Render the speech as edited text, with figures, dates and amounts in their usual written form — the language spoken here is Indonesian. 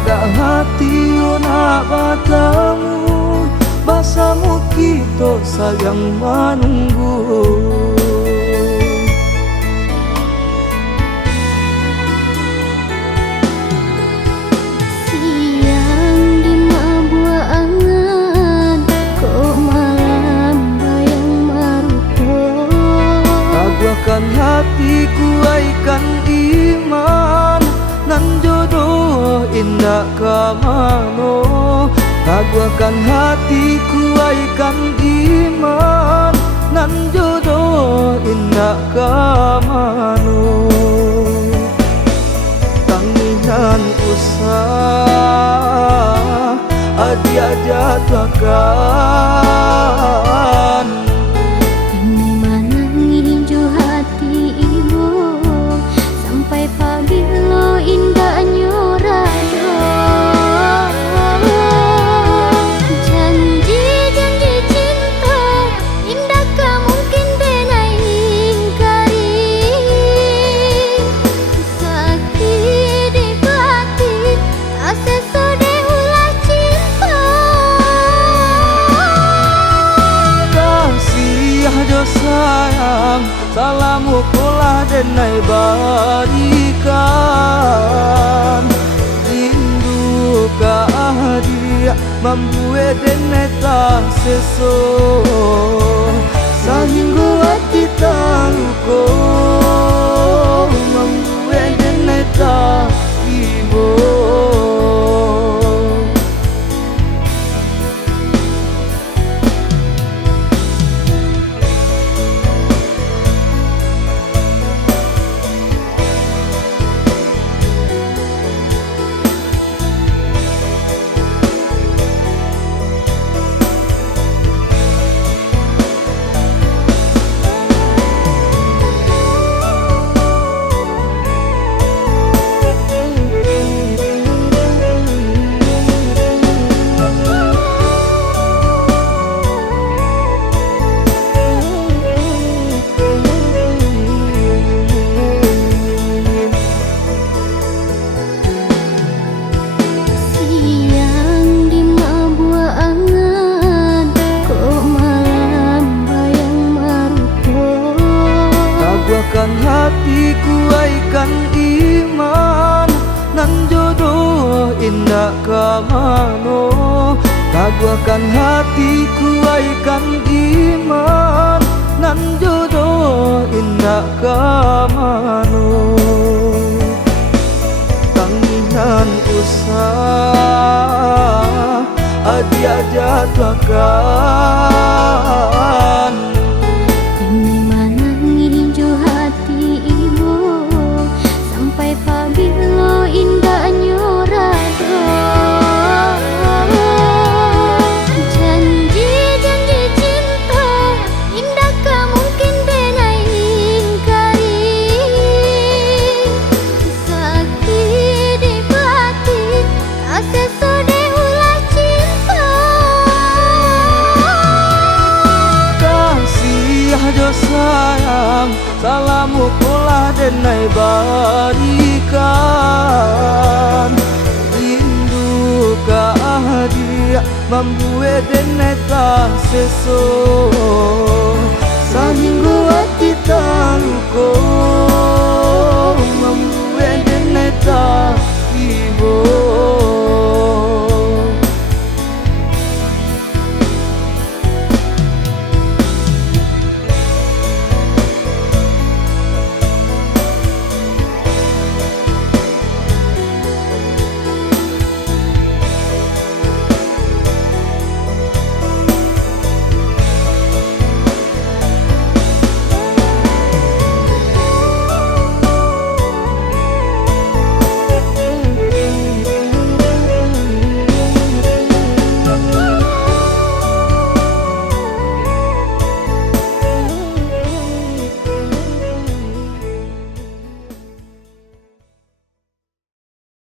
jaga hati nak batamu, basamu kita sayang menunggu. Siang di mabua angan, kok malam bayang maruko. Taguakan hatiku aikan iman, nan jodoh indah kamano. Taguakan hatiku aikan iman, nan jodoh indah kamano. Tanginan usah adi aja tuakan. Ini mana nginju hati ibu, sampai pabilo indahnya rado. Janji-janji cinta, indah mungkin denai ingkari. Sakit di hati, asa sode ulah cinta. Kasih aja sayang, salamu kula denai barikan. Rindu ka dia membuat denai tak seso, sehingga hati taluko membuat denai tak ibo. Siang di mabua angan, kok malam bayang maruko. Taguakan hatiku aikan iman, nan jodoh indah kamano. Taguakan hatiku aikan iman, nan jodoh indah kamano. Tanginan usah adi aja tuakan. Ini mana nginju hati ibu, sampai pabilo indahnya rado. Janji-janji cinta, indah mungkin denai ingkari. Sakit di hati, asa sode ulah cinta. Kasih aja sayang, salamu kula denai barikan. Rindu ka dia membuat denai tak seso, sehingga hati taluko membuat denai tak